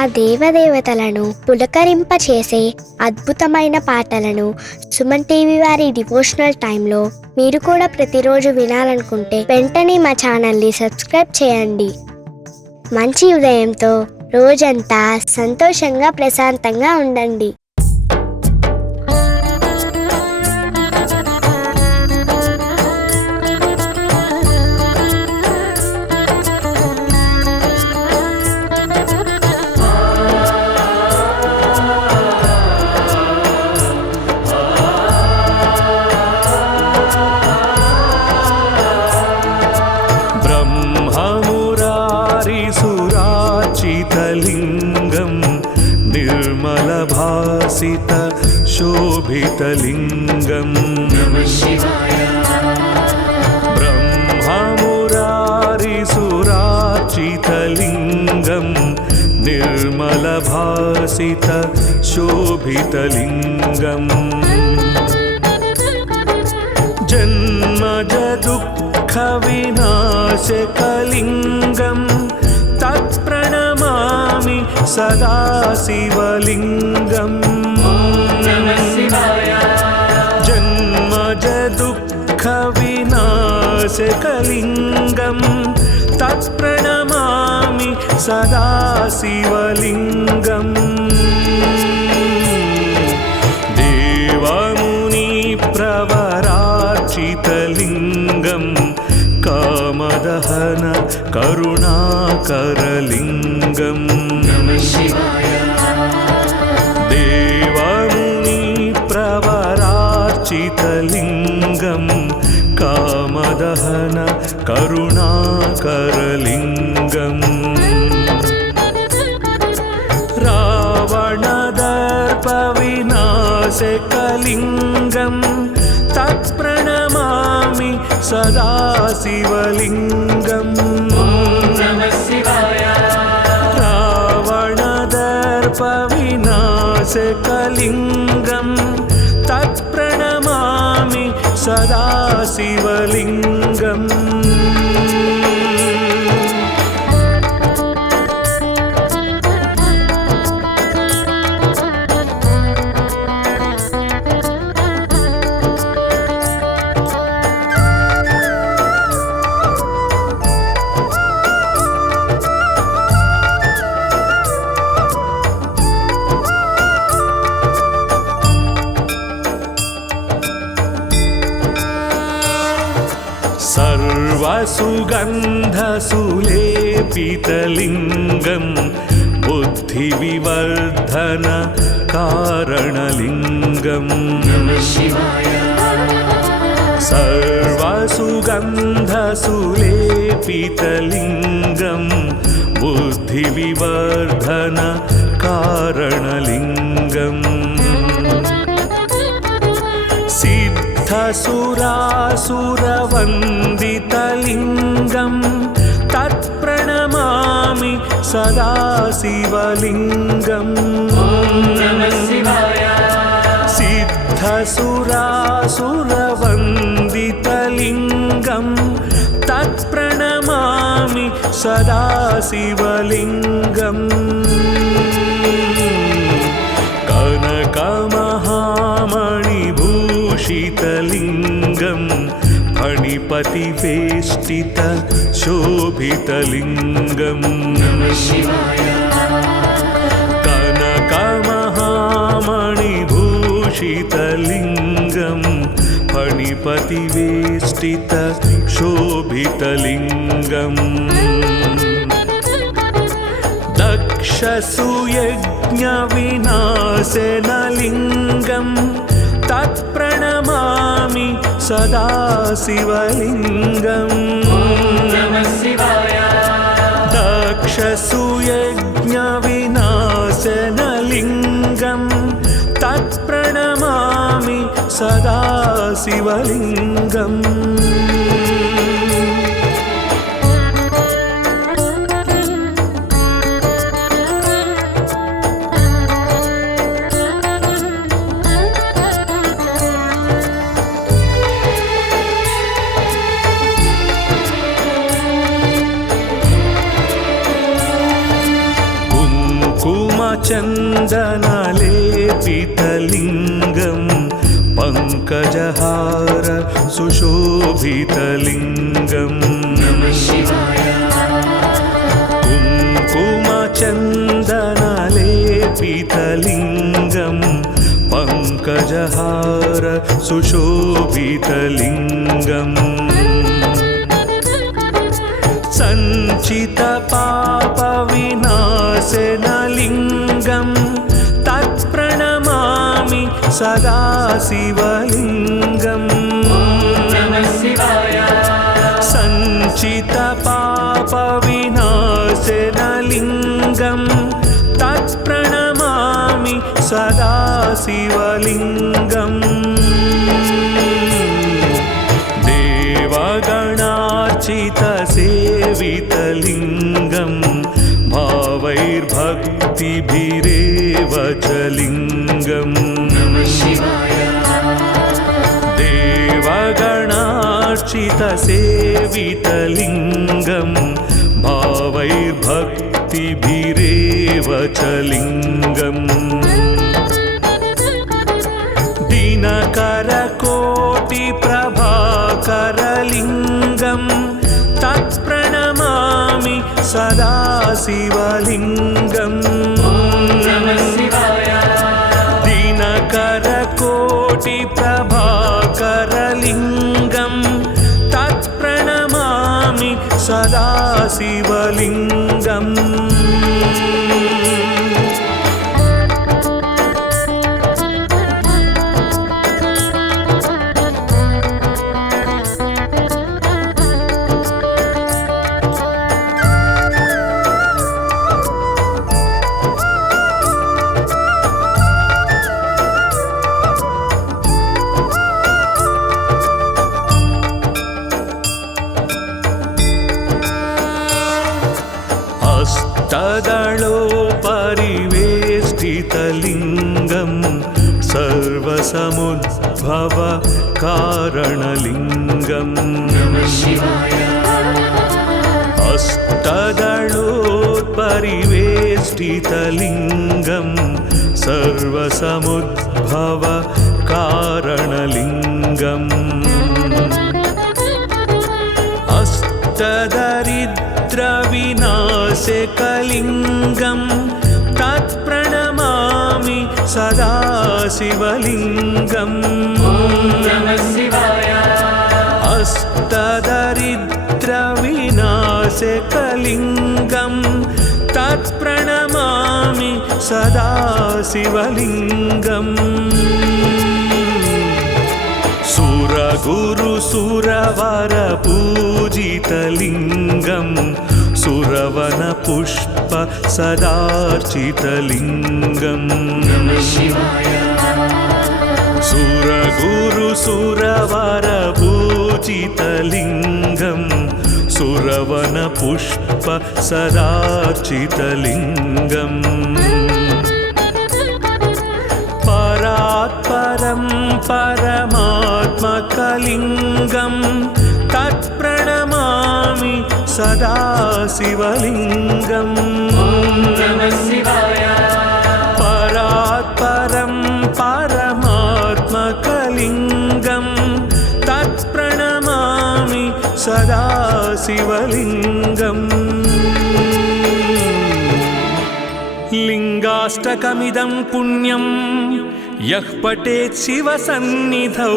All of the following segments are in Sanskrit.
ఆ దేవదేవతలను పులకరింపచేసే అద్భుతమైన పాటలను సుమన్ టీవీ వారి డివోషనల్ టైంలో మీరు కూడా ప్రతిరోజు వినాలనుకుంటే వెంటనే మా ఛానల్ని సబ్స్క్రైబ్ చేయండి. మంచి ఉదయంతో రోజంతా సంతోషంగా ప్రశాంతంగా ఉండండి. लिंगं निर्मलभासित शोभितलिंगं नमः शिवाय। ब्रह्ममुरारिसुरार्चितलिंगं निर्मलभासित शोभितलिंगं जन्मज दुःख विनाशकलिंगं तत्प्रणमामि सदा शिवलिंगं नमः शिवाय। जन्मज दुःख विनाशकलिंगं तत्प्रणमामि सदा शिवलिंगं देवमुनि प्रवरार्चितलिंगं कामदहन करुणाकरलिंगं नमः शिवाय। देवमुनि प्रवरार्चितलिंगं कामदहन करुणाकरलिंगं रावणदर्पविनाशकलिंगं तत्प्रणमामि सदा शिवलिंगं नमः शिवाय। रावणदर्पविनाशकलिंगं तत्प्रणमामि सदा शिवलिंगं सर्वसुगन्धसुलेपितलिंगं बुद्धिविवर्धन कारणलिंगं नमः शिवाय। सर्वसुगन्धसुलेपितलिंगं बुद्धिविवर्धन कारणलिंगं सिद्धसुरासुरवन्दितलिंगं तत्प्रणमामि सदा शिवलिंगं नमः शिवाय। सिद्धसुरासुरवन्दितलिंगं तत्प्रणमामि सदा शिवलिंगं कनकमहामणिभूषितलिंगं फणिपतिवेष्टित शोभितलिंगं नमः शिवाय। कनकमहामणिभूषितलिंगं फणिपतिवेष्टित शोभितलिंगं दक्षसुयज्ञविनाशनलिंगं तत्प्रणमामि सदा शिवलिंगं नमः शिवाय। दक्षसुयज्ञविनाशनलिंगं तत्प्रणमामि सदा शिवलिंगं कुङ्कुमचन्दनलेपितलिङ्गं पङ्कजहार सुशोभितलिङ्गम् कुङ्कुमचन्दनलेपितलिङ्गं पङ्कजहार सुशोभितलिङ्गम् सञ्चितपापविनाशनलिङ्गं तत्प्रणमामि सदा शिवलिङ्गम् सञ्चितपापविनाशनलिङ्गं तत्प्रणमामि सदा शिवलिङ्गम् देवगणार्चितसेवितलिङ्गं भावैर्भक्तिभिरेव च लिङ्गम् देवगणार्चितसेवितलिङ्गं भावैर्भक्तिभिरेव च लिङ्गम् दिनकरकोटिप्रभाकरलिङ्गं तत्प्रणमामि सदा शिवलिङ्गम् दिनकरकोटिप्रभाकरलिङ्गं तत्प्रणमामि सदा शिवलिङ्गम् हस्तदलोपरिवेष्टितलिङ्गं सर्वसमुद्भव कारणलिङ्गम् हस्तदलोपरिवेष्टितलिङ्गं सर्वसमुद्भव कारणलिङ्गम् अष्टदरिद्रविनाशकलिङ्गं तत्प्रणमामि सदा शिवलिङ्गम् अष्टदरिद्रविनाशकलिङ्गं तत्प्रणमामि सदा शिवलिङ्गम् सुरगुरुसुरवरपूजितलिङ्गं सुरवनपुष्प सदार्चितलिङ्गम् सुरगुरुसुरवरपूजितलिङ्गं सुरवनपुष्प सदार्चितलिङ्गम् परात्परं परमात्मकलिङ्गं तत्प्रणमामि सदा शिवलिङ्गम् परात्परं परमात्मकलिङ्गं तत्प्रणमामि सदा शिवलिङ्गम् लिङ्गाष्टकमिदं पुण्यं यः पठेत् शिवसन्निधौ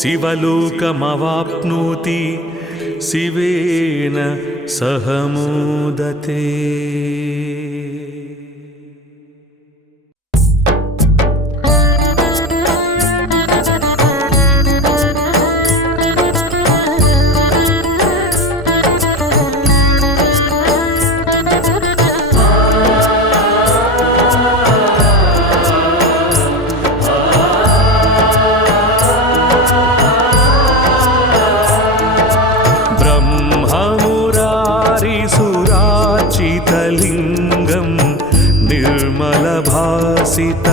शिवलोकमवाप्नोति शिवेन सह मोदते। लिङ्गं निर्मलभासित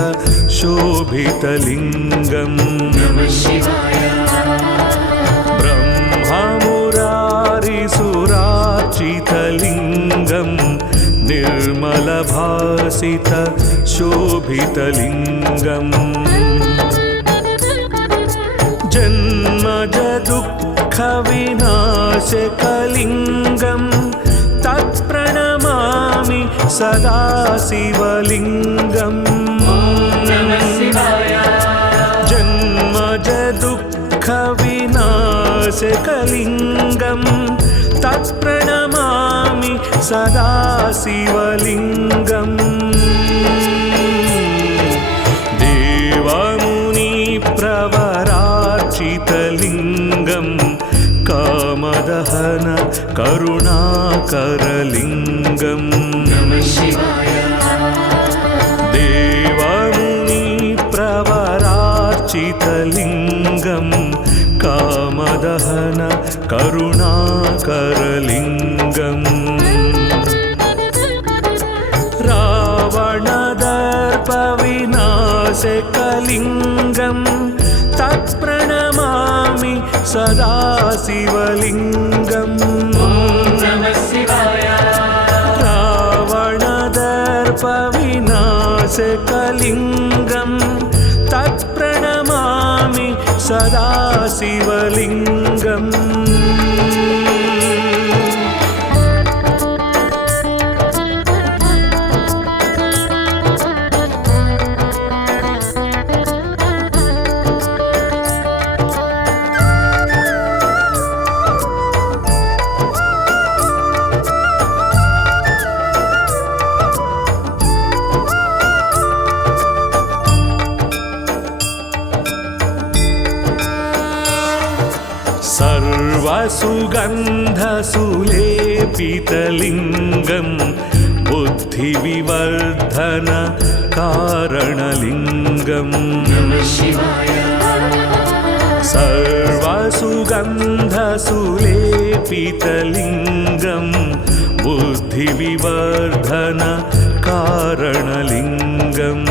शोभितलिङ्गम् ब्रह्ममुरारिसुरार्चितलिङ्गं निर्मलभासित भासित शोभितलिङ्गम् जन्मज दुःखविनाशकलिङ्गं तत्प्रणमामि सदा शिवलिङ्गम् जन्मज दुःखविनाशकलिङ्गं तत्प्रणमामि सदा शिवलिङ्गम् देवमुनिप्रवरार्चितलिङ्गं कामदहन करुणाकरलिङ्गम् देवमुनिप्रवरार्चितलिङ्गं कामदहन करुणाकरलिङ्गम् रावणदर्पविनाशकलिङ्गं तत्प्रणमामि सदा शिवलिङ्गम् रावणदर्पविनाशकलिङ्गं तत्प्रणमामि सदा शिवलिङ्गम् सर्वसुगन्धसुलेपितलिङ्गं बुद्धिविवर्धन कारणलिङ्गम् सर्वसुगन्धसुलेपितलिङ्गं बुद्धिविवर्धन कारणलिङ्गम्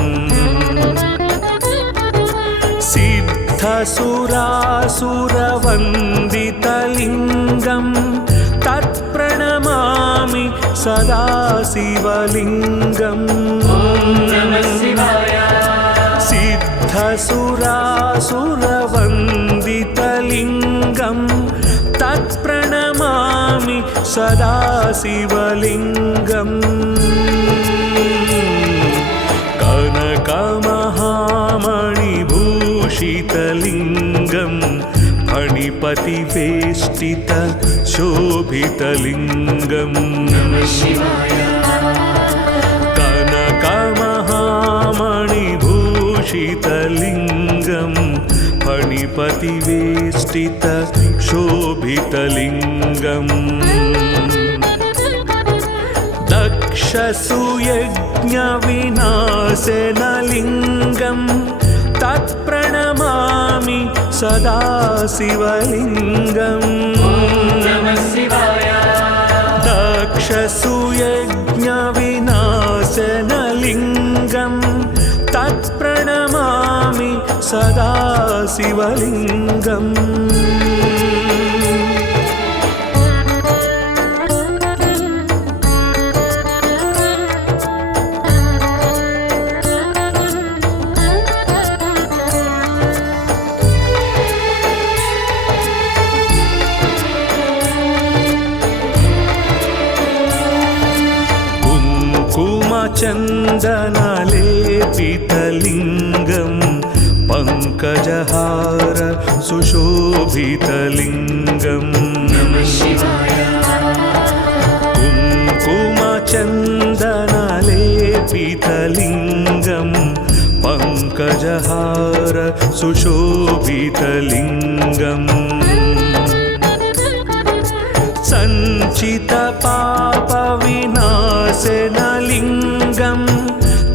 सिद्धसुरासुरवन्दितलिङ्गं तत्प्रणमामि सदा शिवलिङ्गम् सिद्धसुरासुरवन्दितलिङ्गं तत्प्रणमामि सदा शिवलिङ्गम् कनकमहामणिभूषितलिङ्गं फणिपतिवेष्टित शोभितलिङ्गम् कनकमहामणिभूषितलिङ्गं फणिपतिवेष्टित शोभितलिङ्गम् दक्षसुयज्ञविनाशनलिङ्गं तत्प्रणमामि सदा शिवलिङ्गम् दक्षसुयज्ञविनाशनलिङ्गं तत्प्रणमामि सदा शिवलिङ्गम् चन्दनलेपितलिङ्गं पङ्कजहार सुशोभितलिङ्गम् कुङ्कुमचन्दनलेपितलिङ्गं पङ्कजहार सुशोभितलिङ्गम् सञ्चितपापविनाशनलिङ्गं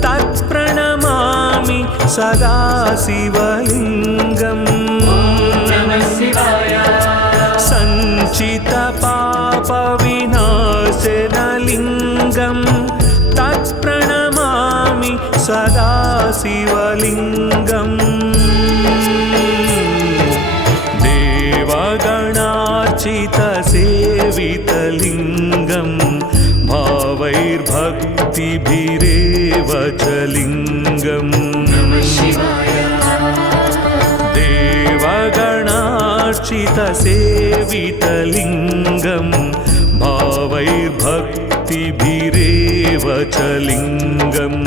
तत्प्रणमामि सदा शिवलिङ्गम् सञ्चितपापविनाशनलिङ्गं तत्प्रणमामि सदा शिवलिङ्गम् देवगणार्चितसेवितलिङ्गं भावैर्भक्तिभिरेव च लिङ्गम् देवगणार्चितसेवितलिङ्गं भावैर्भक्तिभिरेव च लिङ्गम्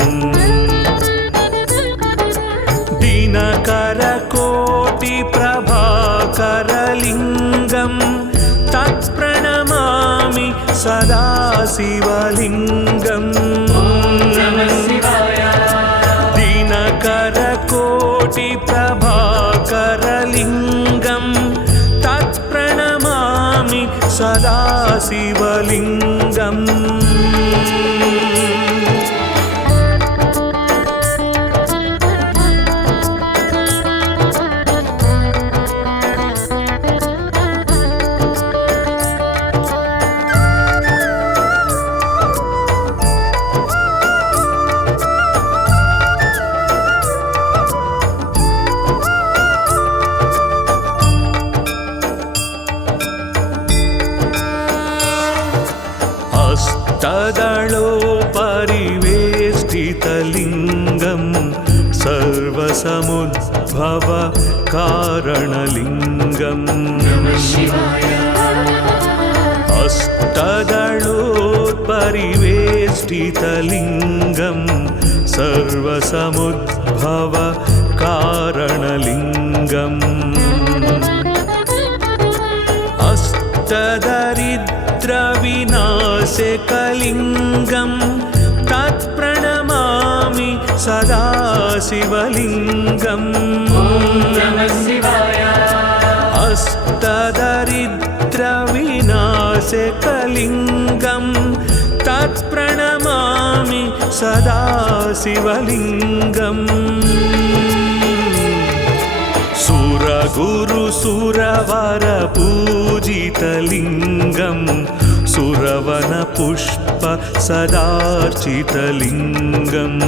दिनकरकोटिप्रभाकरलिङ्गं तत्प्रणमामि सदा शिवलिङ्गम् दिनकरकोटिप्रभाकरलिङ्गं तत्प्रणमामि सदा शिवलिङ्गम् तदलोपरिवेष्टितलिङ्गं सर्वसमुद्भव कारणलिङ्गम् अष्टदलोपरिवेष्टितलिङ्गं सर्वसमुद्भव कारणलिङ्गम् अष्टदरिद्रविनाशकलिङ्गं तत्प्रणमामि सदा शिवलिङ्गम् अष्टदरिद्रविनाशकलिङ्गं तत्प्रणमामि सदा शिवलिङ्गम् सुरगुरुसुरवरपूजितलिङ्गं सुरवनपुष्प सदार्चितलिङ्गम्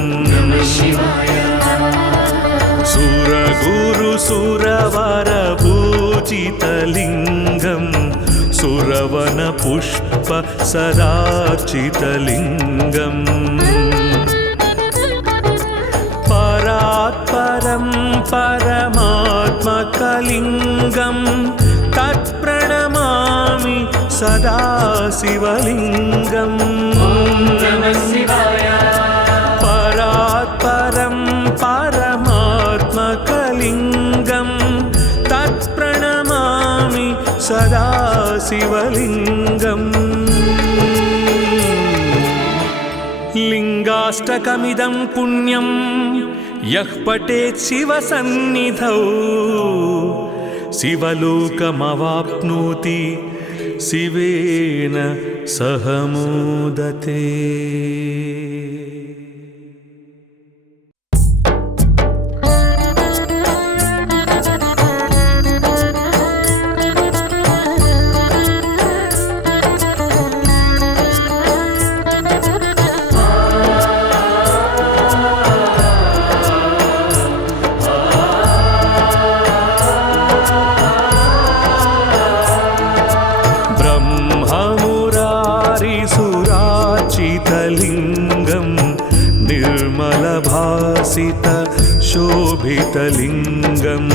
सुरगुरुसुरवरपूजितलिङ्गं सुरवनपुष्प सदार्चितलिङ्गम् परात्परं परमात्मकलिङ्गं तत्प्रणमामि सदा शिवलिङ्गम् परात्परं परमात्मकलिङ्गं तत्प्रणमामि सदा शिवलिङ्गम् लिङ्गाष्टकमिदं पुण्यं यः पठेत् शिवसन्निधौ शिवलोकमवाप्नोति शिवेन सह मोदते। लिङ्गं निर्मलभासित शोभितलिङ्गम्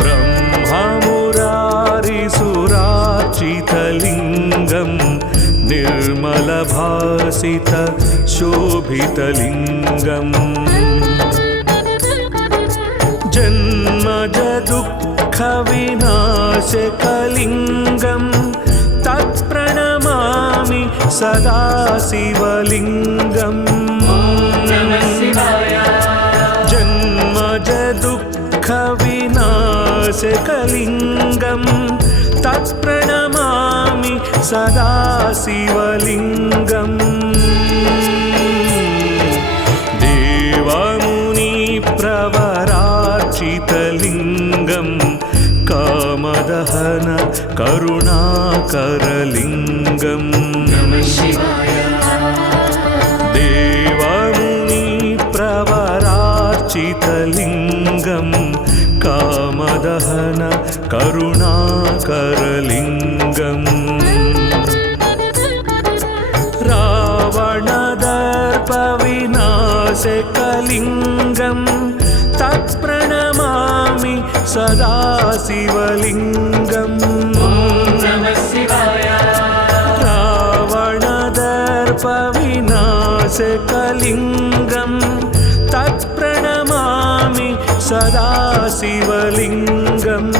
ब्रह्ममुरारिसुरार्चितलिङ्गं निर्मलभासित शोभितलिङ्गम् जन्मज दुःखविनाशकलिङ्गं तत्प्रणमामि सदा शिवलिङ्गम् जन्मज दुःखविनाशकलिङ्गं तत्प्रणमामि सदा शिवलिङ्गम् देवमुनिप्रवरार्चितलिङ्गं कामदहन करुणाकरलिङ्गम् देवमुनिप्रवरार्चितलिङ्गं कामदहन करुणाकरलिङ्गम् रावण शिवलिङ्गं तत्प्रणमामि सदा शिवलिङ्गम् रावणदर्पविनाशकलिङ्गं तत्प्रणमामि सदा शिवलिङ्गम्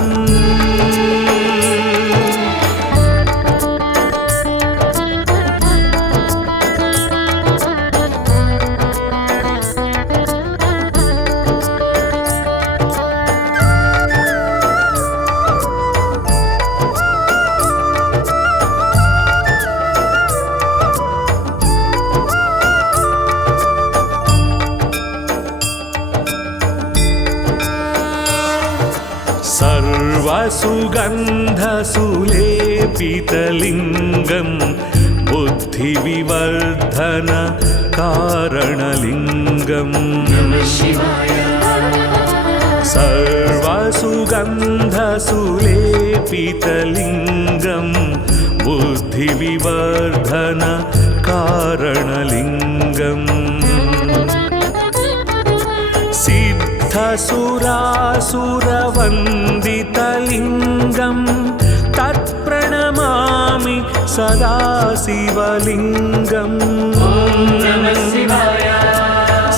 सर्वसुगन्धसुलेपितलिङ्गं बुद्धिविवर्धन कारणलिङ्गम् सर्वसुगन्धसुलेपितलिङ्गं बुद्धिविवर्धन कारणलिङ्गम् सिद्धसुरासुरवन्दितलिङ्गं तत्प्रणमामि सदा शिवलिङ्गम्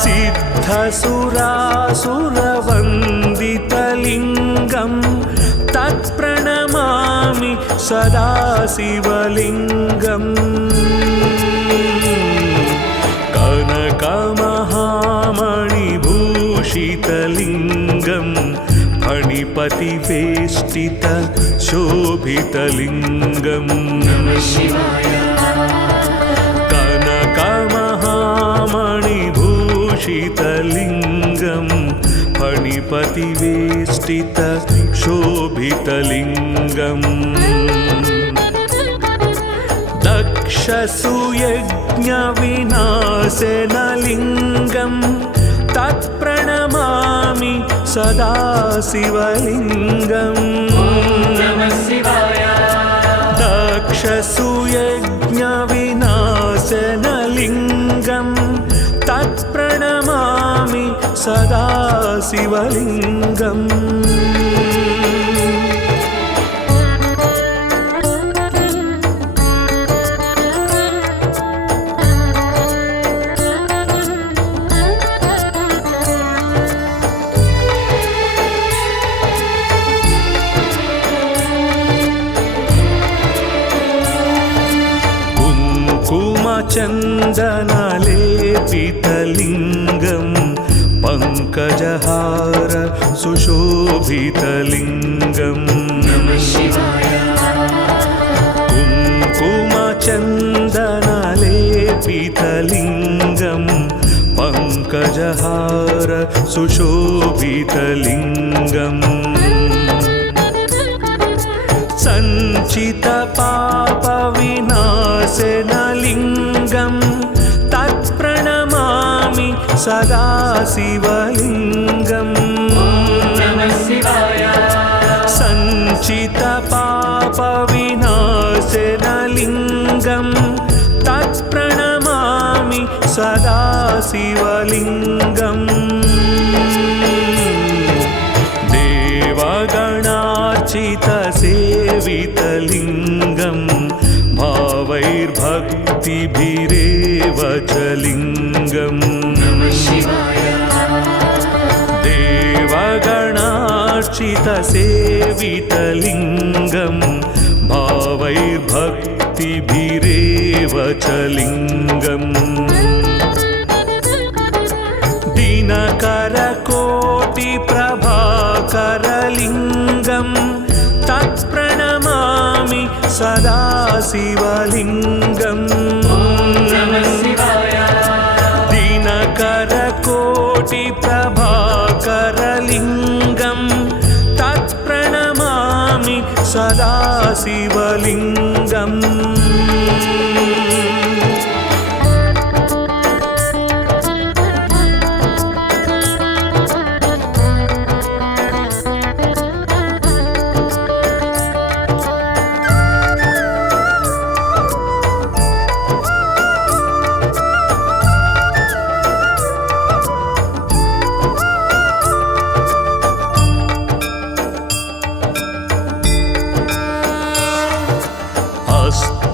सिद्धसुरासुरवन्दितलिङ्गं तत्प्रणमामि सदा शिवलिङ्गम् कनकमहामणिभूषितलिङ्गं फणिपतिवेष्टित शोभितलिङ्गम् कनकमहामणिभूषितलिङ्गं फणिपतिवेष्टित शोभितलिङ्गम् दक्षसुयज्ञविनाशनलिङ्गं तत्प्रणमामि सदा शिवलिङ्गम् दक्षसुयज्ञविनाशनलिङ्गं तत्प्रणमामि सदा शिवलिङ्गम् कुङ्कुमचन्दनलेपितलिङ्गं पङ्कजहार सुशोभितलिङ्गम् कुङ्कुमचन्दनलेपितलिङ्गं पङ्कजहार सुशोभितलिङ्गम् सञ्चितपापविनाशनलिङ्गं तत्प्रणमामि सदा शिवलिङ्गम् सञ्चितपापविनाशनलिङ्गं तत्प्रणमामि सदा शिवलिङ्गम् देवगणार्चितसेवितलिङ्गं भावैर्भक्तिभिरेव च लिङ्गम् देवगणार्चितसेवितलिङ्गं भावैर्भक्तिभिरेव च लिङ्गम् दिनकरकोटिप्रभाकरलिङ्गं तत्प्रणमामि सदा शिवलिङ्गम् दिनकरकोटिप्रभाकरलिङ्गं तत्प्रणमामि सदा शिवलिङ्गम्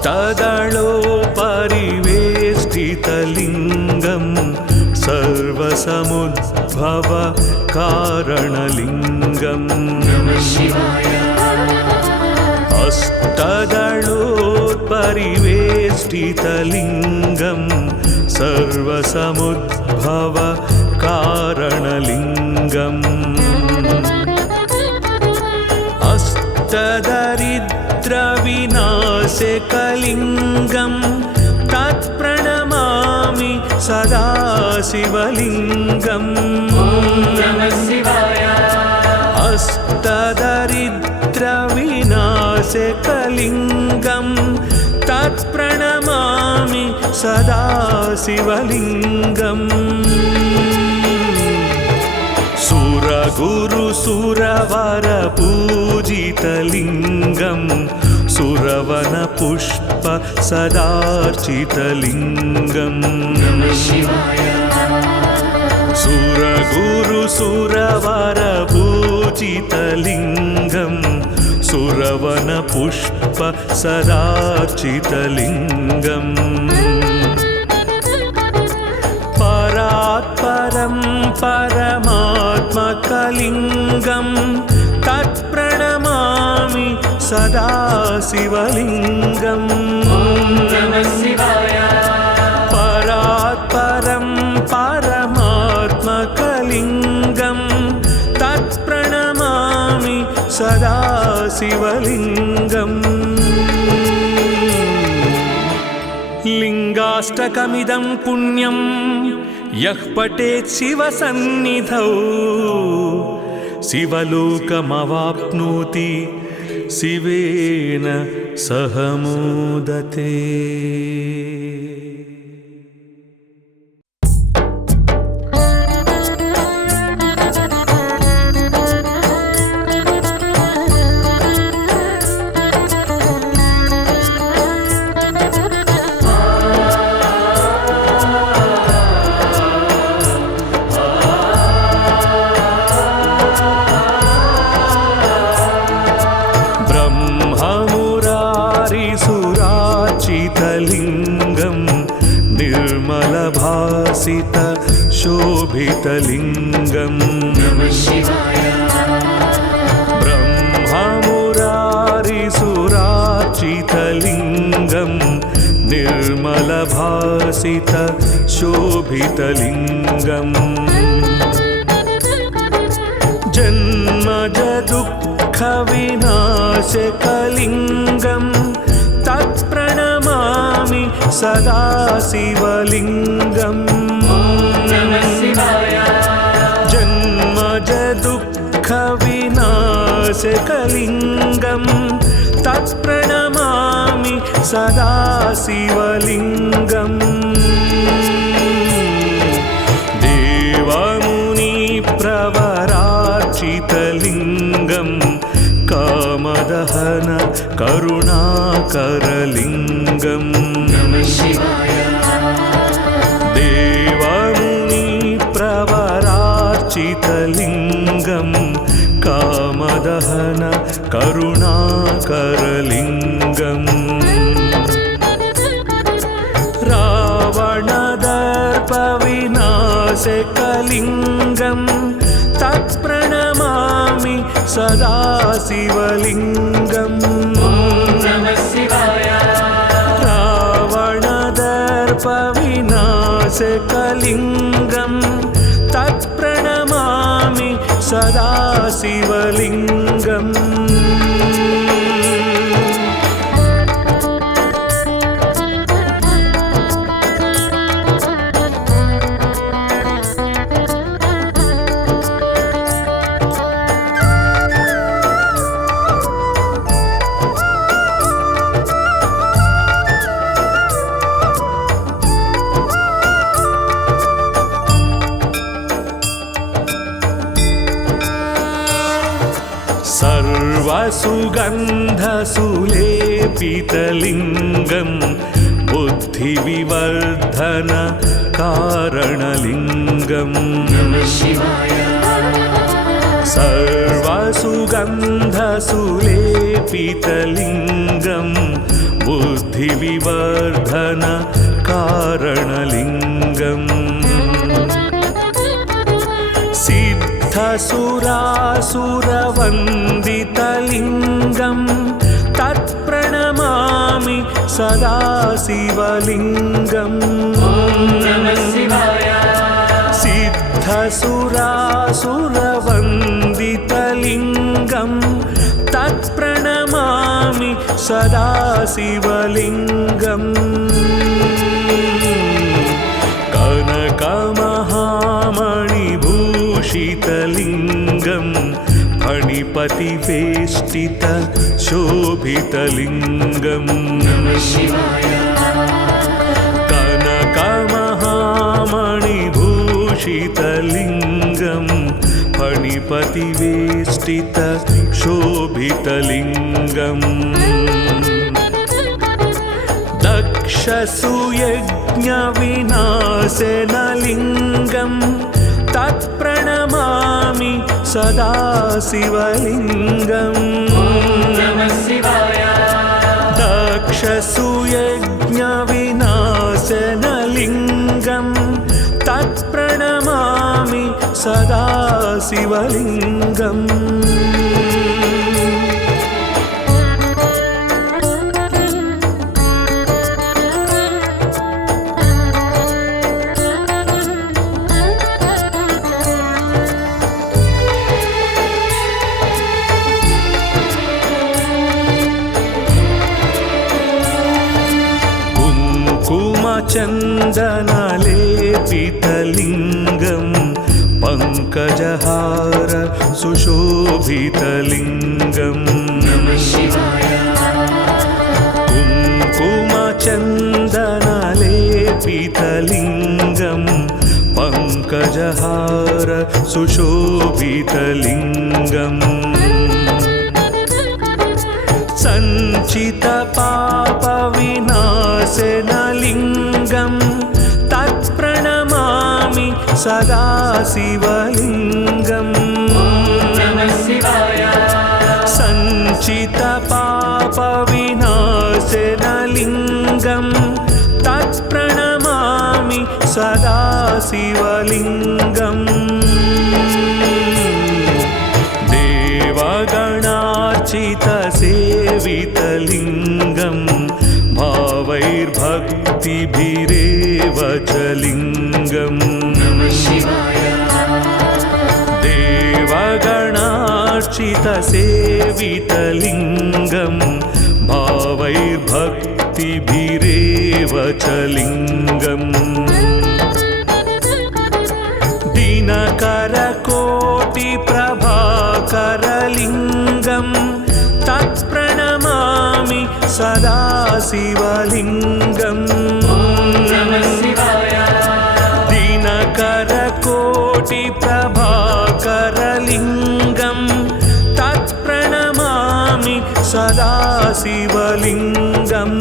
अष्टदलोपरिवेष्टितलिङ्गं सर्वसमुद्भव कारणलिङ्गम् अष्टदलोपरिवेष्टितलिङ्गं सर्वसमुद्भव कारणलिङ्गम् अष्टदरिद्रविनाशकलिङ्गं तत्प्रणमामि सदा शिवलिङ्गम् अष्टदरिद्रविनाशकलिङ्गं तत्प्रणमामि सदा शिवलिङ्गम् सुरगुरुसुरवरपूजितलिङ्गं सुरवनपुष्प सदार्चितलिङ्गम् सुरगुरुसुरवरपूजितलिङ्गं सुरवनपुष्प सदार्चितलिङ्गम् परात्परं परमात्मकलिङ्गं तत्प्रणमामि सदा शिवलिङ्गम् परात्परं परमात्मकलिङ्गं तत्प्रणमामि सदा शिवलिङ्गम् लिङ्गाष्टकमिदं पुण्यं यः पठेत् शिवसन्निधौ शिवलोकमवाप्नोति शिवेन सह मोदते। निर्मलभासित शोभितलिङ्गम् ब्रह्ममुरारिसुरार्चितलिङ्गं निर्मलभासित शोभितलिङ्गम् जन्मजदुःखविनाशकलिङ्गं तत्प्रणमामि सदा शिवलिङ्गम् जन्मजदुःखविनाशकलिङ्गं तत्प्रणमामि सदा शिवलिङ्गम् देवमुनिप्रवरार्चितलिङ्गं कामदहन करुणाकरलिङ्गम् देवमुनिप्रवरार्चितलिङ्गं कामदहन करुणाकरलिङ्गम् रावणदर्पविनाशकलिङ्गं तत्प्रणमामि सदा शिवलिङ्गम् रावणदर्पविनाशकलिङ्गं तत्प्रणमामि सदा शिवलिङ्गम् सर्वसुगन्धसुलेपितलिङ्गं बुद्धिविवर्धन कारणलिङ्गम् सर्वसुगन्धसुलेपितलिङ्गं बुद्धिविवर्धन कारणलिङ्गम् सिद्धसुरासुरवन्दितलिङ्गं तत्प्रणमामि सदा शिवलिङ्गम् सिद्धसुरासुरवन्दितलिङ्गं तत्प्रणमामि सदा शिवलिङ्गम् कनकमहामणिभूषितलिङ्गं फणिपतिवेष्टित शोभितलिङ्गम् कनकमहामणिभूषितलिङ्गं फणिपतिवेष्टित शोभितलिङ्गम् दक्षसुयज्ञविनाशनलिङ्गं तत्प्रणमामि सदा शिवलिङ्गम् दक्षसुयज्ञविनाशनलिङ्गं तत्प्रणमामि सदा शिवलिङ्गम् चन्दनलेपितलिङ्गं पङ्कजहार सुशोभितलिङ्गम् कुङ्कुमचन्दनलेपितलिङ्गं पङ्कजहार सुशोभितलिङ्गम् सञ्चितपापविनाशनलिङ्गं तत्प्रणमामि सदा शिवलिङ्गम् सञ्चितपापविनाशनलिङ्गं तत्प्रणमामि सदा शिवलिङ्गम् देवगणार्चितसेवितलिङ्गं भावैर्भक्तिभिरेव च लिङ्गम् देवगणार्चितसेवितलिङ्गं भावैर्भक्तिभिरेव च लिङ्गम् दिनकरकोटिप्रभाकरलिङ्गं तत्प्रणमामि सदा शिवलिङ्गम् दिनकरकोटिप्रभाकरलिङ्गं तत्प्रणमामि सदा शिवलिङ्गम्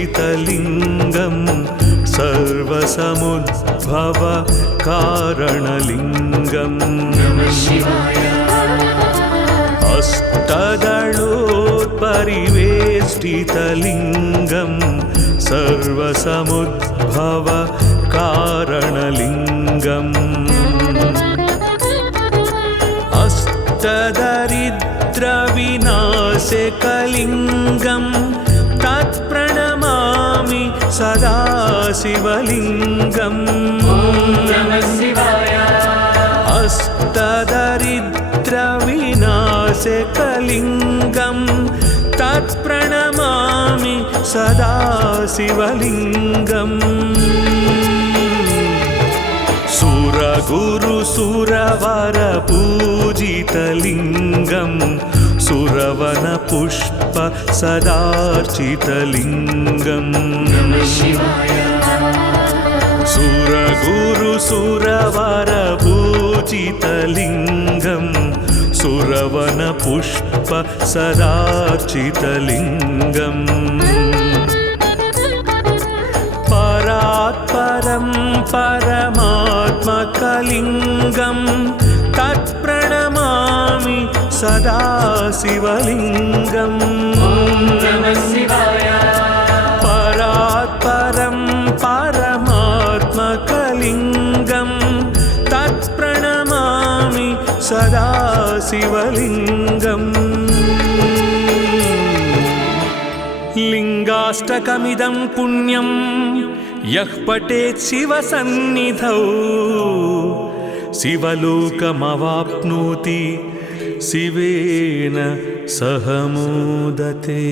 हस्तदलोपरिवेष्टितलिङ्गं सर्वसमुद्भव कारणलिङ्गम् हस्तदलोपरिवेष्टितलिङ्गं सर्वसमुद्भव कारणलिङ्गम् अष्टदरिद्रविनाशकलिङ्गं तत्प्रणमामि सदा शिवलिङ्गम् अष्टदरिद्रविनाशकलिङ्गं तत्प्रणमामि सदा शिवलिङ्गम् सुरगुरुसुरवरपूजितलिङ्गं सुरवनपुष्प सदार्चितलिङ्गम् सुरगुरुसुरवरपूजितलिङ्गम् सुरवनपुष्प सदार्चितलिङ्गम् परात्परं परमात्मकलिङ्गं तत्प्रणमामि सदा शिवलिङ्गम् परात्परं परमात्मकलिङ्गं तत्प्रणमामि सदा शिवलिङ्गम् लिङ्गाष्टकमिदं पुण्यं यः पठेत् शिवसन्निधौ शिवलोकमवाप्नोति शिवेन सह मोदते।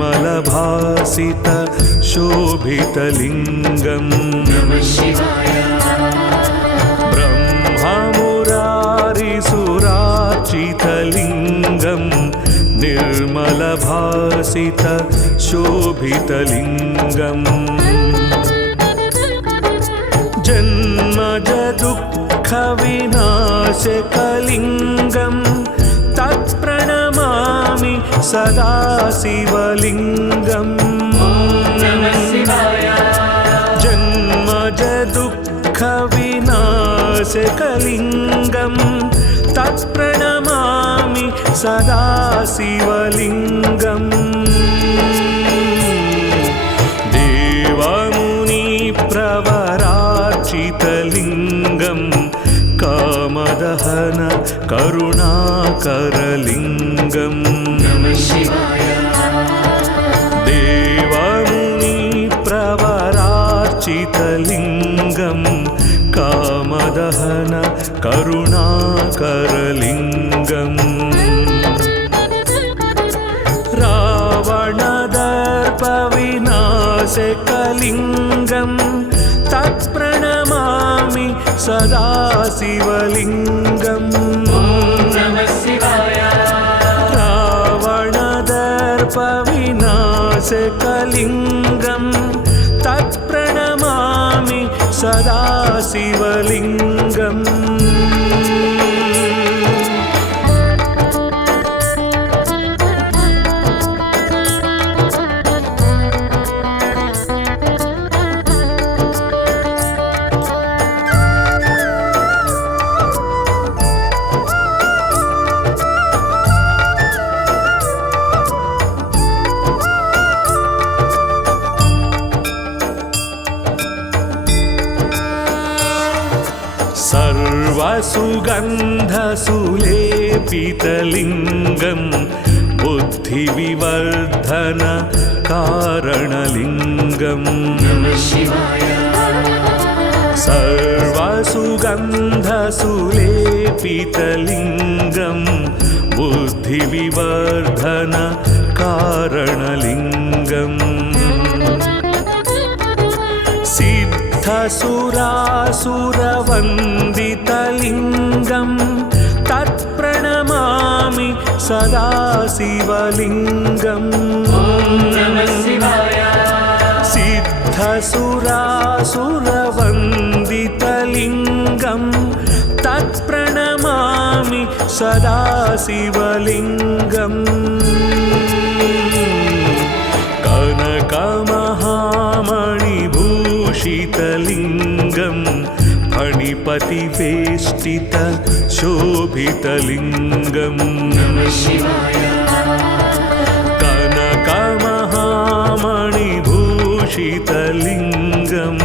निर्मलभासित शोभितलिङ्गम् ब्रह्ममुरारिसुरार्चितलिङ्गं निर्मलभासित शोभितलिङ्गम् जन्मजदुःखविनाशकलिङ्गम् तत्प्रणमामि सदा शिवलिङ्गम् जन्मजदुःखविनाशकलिङ्गं तत्प्रणमामि सदा शिवलिङ्गम् देवमुनिप्रवरार्चितलिङ्गं कामदहन करुणाकरलिङ्गम् देवमुनिप्रवरार्चितलिङ्गं कामदहन करुणाकरलिङ्गम् रावणदर्पविनाशकलिङ्गं तत्प्रणमामि सदा शिवलिङ्गम् रावणदर्पविनाशकलिङ्गं तत्प्रणमामि सदा शिवलिङ्गम् सर्वसुगन्धसुलेपितलिङ्गं बुद्धिविवर्धन कारणलिङ्गम् सर्वसुगन्धसुलेपितलिङ्गं बुद्धिविवर्धन कारणलिङ्गम् सिद्धसुरासुरवन्दितलिङ्गं तत्प्रणमामि सदा शिवलिङ्गम् सिद्धसुरासुरवन्दितलिङ्गं तत्प्रणमामि सदा शिवलिङ्गम् कनकमहामणिभूषितलिङ्गं फणिपतिवेष्टित शोभितलिङ्गम् कनकमहामणिभूषितलिङ्गं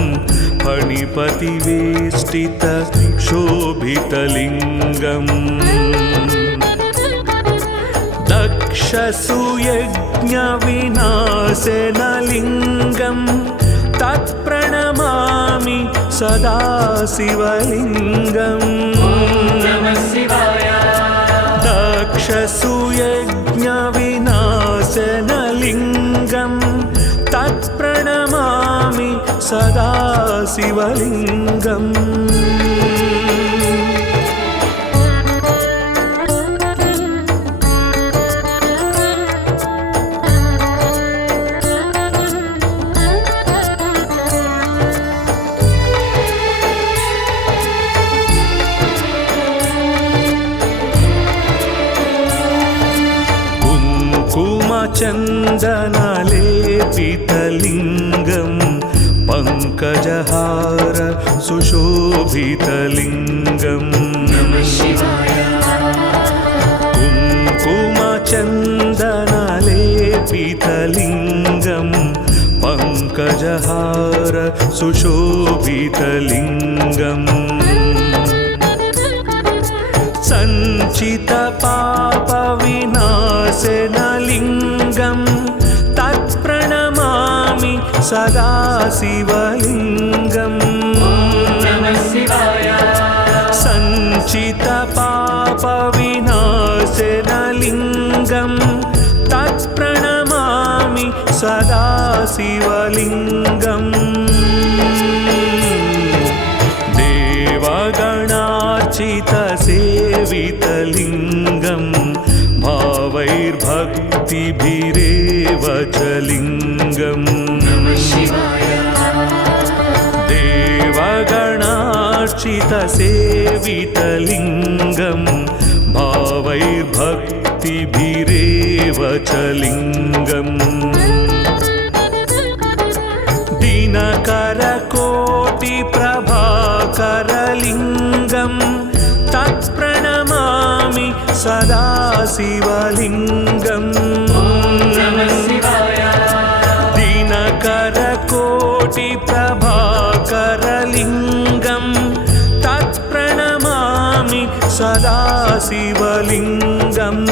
फणिपतिवेष्टित शोभितलिङ्गम् दक्षसूयज्ञविनाशनलिङ्गं तत्प्रणमामि सदा शिवलिङ्गम् दक्षसूयज्ञविनाशनलिङ्गं तत्प्रणमामि सदा शिवलिङ्गम् चन्दनलेपितलिङ्गं पङ्कजहार सुशोभितलिङ्गम् कुङ्कुमचन्दनलेपितलिङ्गं पङ्कजहार सुशोभितलिङ्गम् सञ्चितपापविनाशनलिङ्गं तत्प्रणमामि सदा शिवलिङ्गम् सञ्चितपापविनाशनलिङ्गं तत्प्रणमामि सदा शिवलिङ्गम् देवगणार्चितसेवितलिङ्गं भावैर्भक्तिभिरेव च लिङ्गम् देवगणार्चितसेवितलिङ्गं भावैर्भक्तिभिरेव च लिङ्गम् दिनकरकोटिप्रभाकरलिङ्गं तत्प्रणमामि सदा शिवलिङ्गम् दिनकरकोटिप्रभाकरलिङ्गं तत्प्रणमामि सदा शिवलिङ्गम्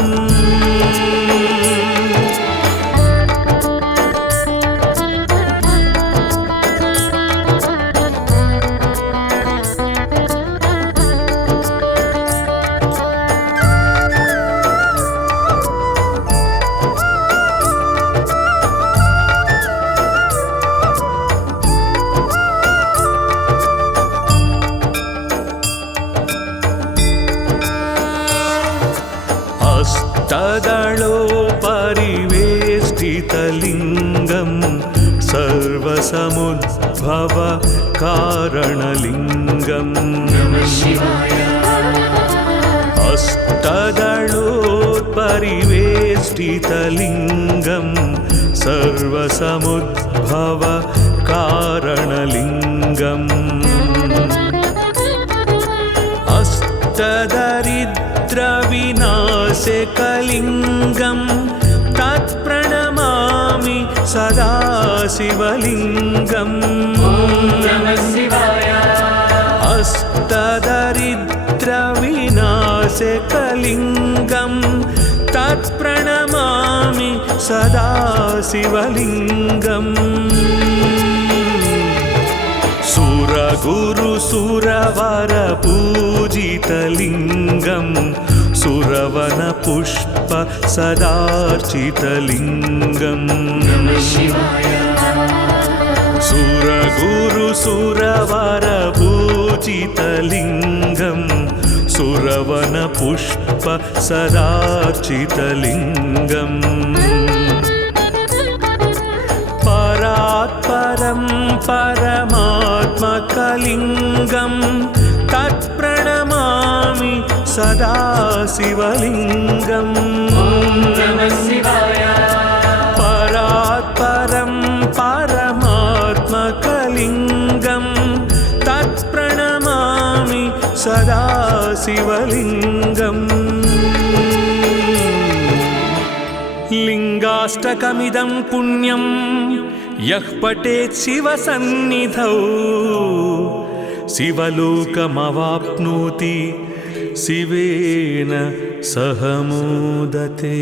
हस्तदलोपरिवेष्टितलिङ्गं सर्वसमुद्भव कारणलिङ्गम् हस्तदलोपरिवेष्टितलिङ्गं सर्वसमुद्भव कारणलिङ्गम् अष्टदरिद्रविनाशकलिङ्गं तत्प्रणमामि सदा शिवलिङ्गम् अष्टदरिद्रविनाशकलिङ्गं तत्प्रणमामि सदा शिवलिङ्गम् सुरगुरुसुरवरपूजितलिङ्गं सुरवनपुष्प सदार्चितलिङ्गम् सुरगुरुसुरवरपूजितलिङ्गं सुरवनपुष्प सदार्चितलिङ्गम् परात्परं परमात्मकलिङ्गं तत्प्रणमामि सदा शिवलिङ्गम् परात्परं परमात्मकलिङ्गं तत्प्रणमामि सदा शिवलिङ्गम् लिङ्गाष्टकमिदं पुण्यं यः पठेत् शिवसन्निधौ शिवलोकमवाप्नोति शिवेन सह मोदते।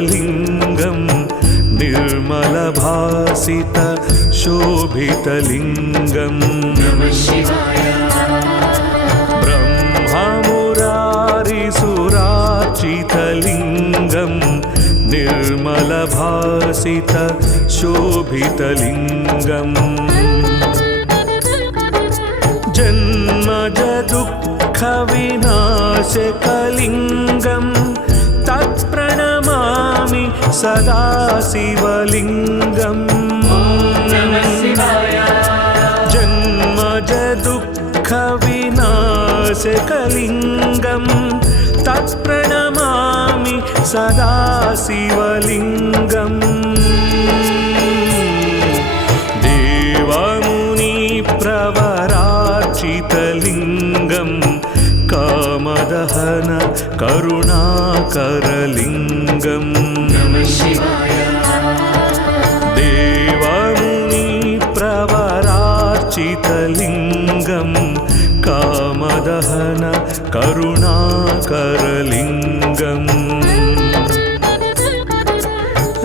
लिंगं निर्मलभासित शोभितलिंगं नमः शिवाय। ब्रह्ममुरारिसुरार्चितलिंगं निर्मलभासित शोभितलिंगं जन्मज दुःख विनाशकलिंगं तत्प्रणमामि सदा शिवलिंगं नमः शिवाय। जन्मज दुःख विनाशकलिंगं तत्प्रणमामि सदा शिवलिंगं देवमुनि प्रवरार्चितलिंगं कामदहन करुणाकरलिंगं नमः शिवाय। देवमुनि प्रवरार्चितलिंगं कामदहन करुणाकरलिंगं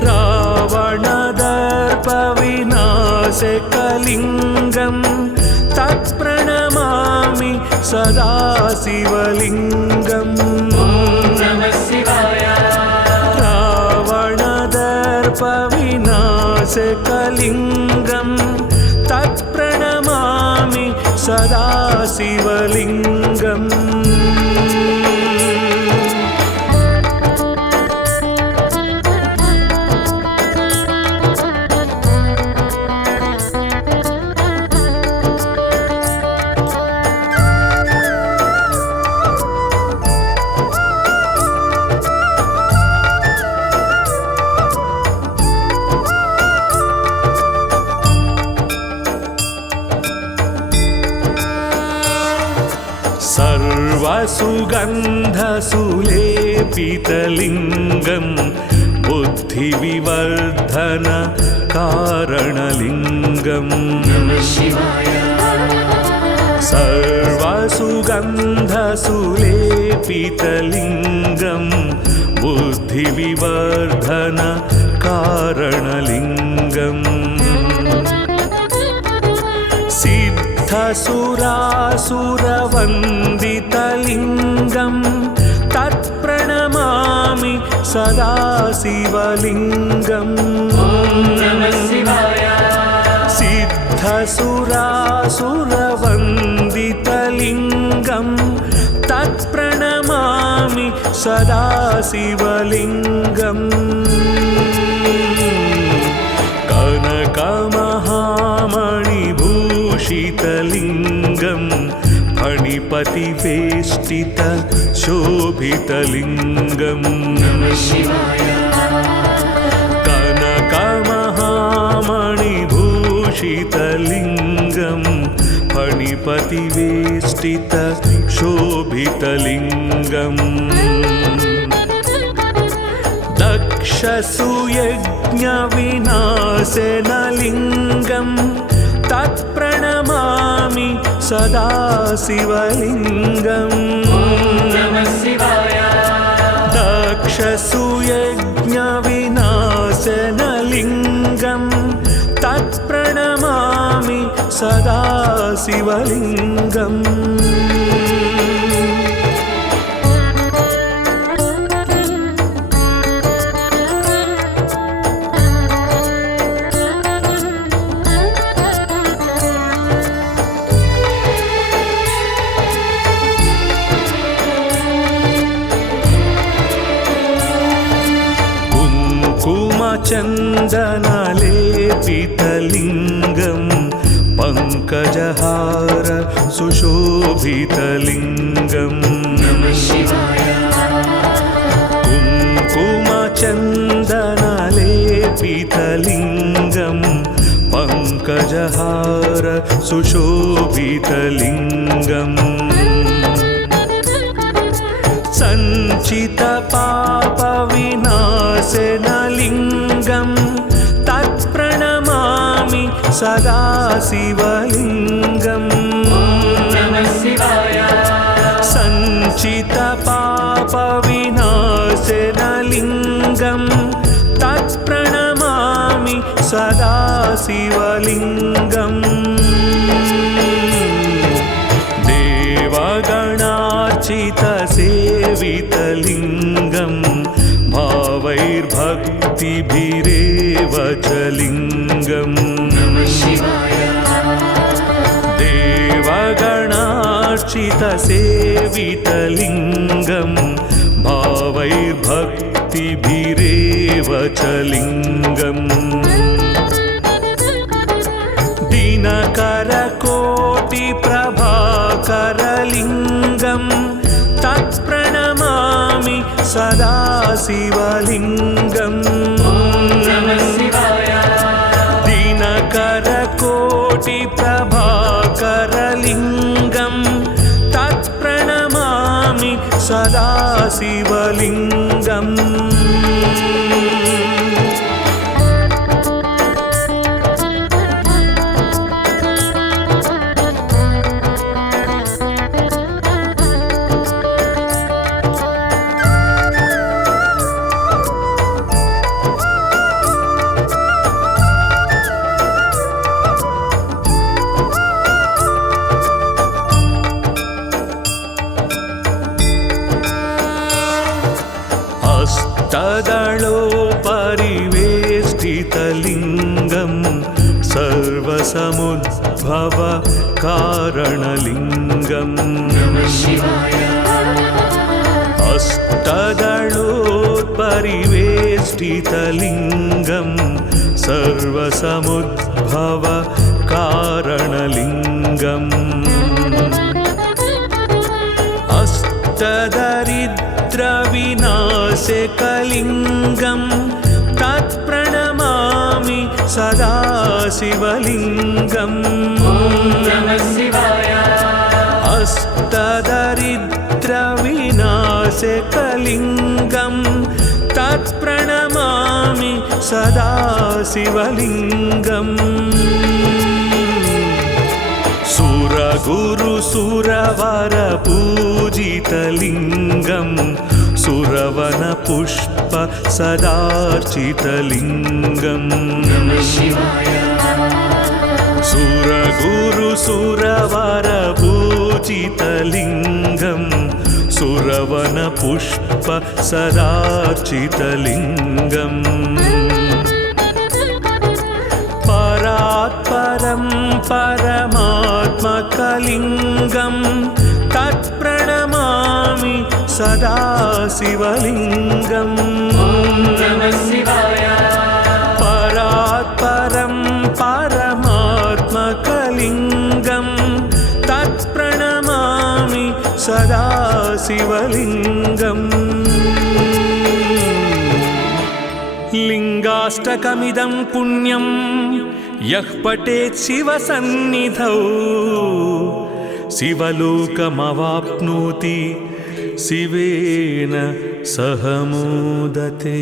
रावणदर्पविनाशकलिंगं तत्प्रणमामि सदा शिवलिंगं नमः शिवाय। रावणदर्पविनाशकलिंगं तत्प्रणमामि सदा शिवलिंगं सर्वसुगन्धसुलेपितलिंगं बुद्धिविवर्धन कारणलिंगं नमः शिवाय। सर्वसुगन्धसुलेपितलिंगं बुद्धिविवर्धन कारणलिंगं सिद्धसुरासुरवन्दितलिंगं तत्प्रणमामि सदा शिवलिंगं नमः शिवाय। सिद्धसुरासुरवन्दितलिंगं तत्प्रणमामि सदा शिवलिंगं कनकमहामणिभूषितलिंगं फणिपतिवेष्टित शोभितलिंगं नमः शिवाय। कनकमहामणिभूषितलिंगं फणिपतिवेष्टित शोभितलिंगं दक्षसुयज्ञविनाशनलिंगं तत्प्रणमामि सदा शिवलिंगं नमः शिवाय। दक्षसुयज्ञविनाशनलिंगं तत्प्रणमामि सदा शिवलिंगं चन्दनलेपितलिंगं पङ्कजहार सुशोभितलिंगं नमः शिवाय। चन्दनलेपितलिङ्गं पङ्कजहार सुशोभितलिङ्गम् सञ्चितपापविनाशनलिङ्गं तत्प्रणमामि सदा शिवलिङ्गम् सञ्चितपापविनाशनलिङ्गं तत्प्रणमामि सदा शिवलिङ्गम् देवगणार्चितसेवितलिङ्गं भावैर्भक्तिभिरेव च लिङ्गम् देवगणार्चितसेवितलिङ्गं भावैर्भक्तिभिरेव च लिङ्गम् दिनकरकोटिप्रभाकरलिङ्गं तत्प्रणमामि सदा शिवलिङ्गम् दिनकरकोटिप्रभाकरलिङ्गं तत्प्रणमामि सदा शिवलिङ्गम् हस्तदलोपरिवेष्टितलिङ्गं सर्वसमुद्भव कारणलिङ्गम् हस्तदलोपरिवेष्टितलिङ्गं सर्वसमुद्भव कारणलिङ्गम् अष्टदरिद्रविनाशकलिङ्गं तत्प्रणमामि सदा शिवलिङ्गम् अष्टदरिद्रविनाशकलिङ्गं तत्प्रणमामि सदा शिवलिङ्गम् सुरगुरुसुरवरपूजितलिङ्गं सुरवनपुष्प सदार्चितलिङ्गम् सुरगुरुसुरवरपूजितलिङ्गं सुरवनपुष्प सदार्चितलिङ्गम् परात्परं परमात्मकलिङ्गं तत्प्रणमामि सदा शिवलिङ्गम् परात्परं परमात्मकलिङ्गं तत्प्रणमामि सदा शिवलिङ्गम् लिङ्गाष्टकमिदं पुण्यं यः पठेत् शिवसन्निधौ शिवलोकमवाप्नोति शिवेन सह मोदते।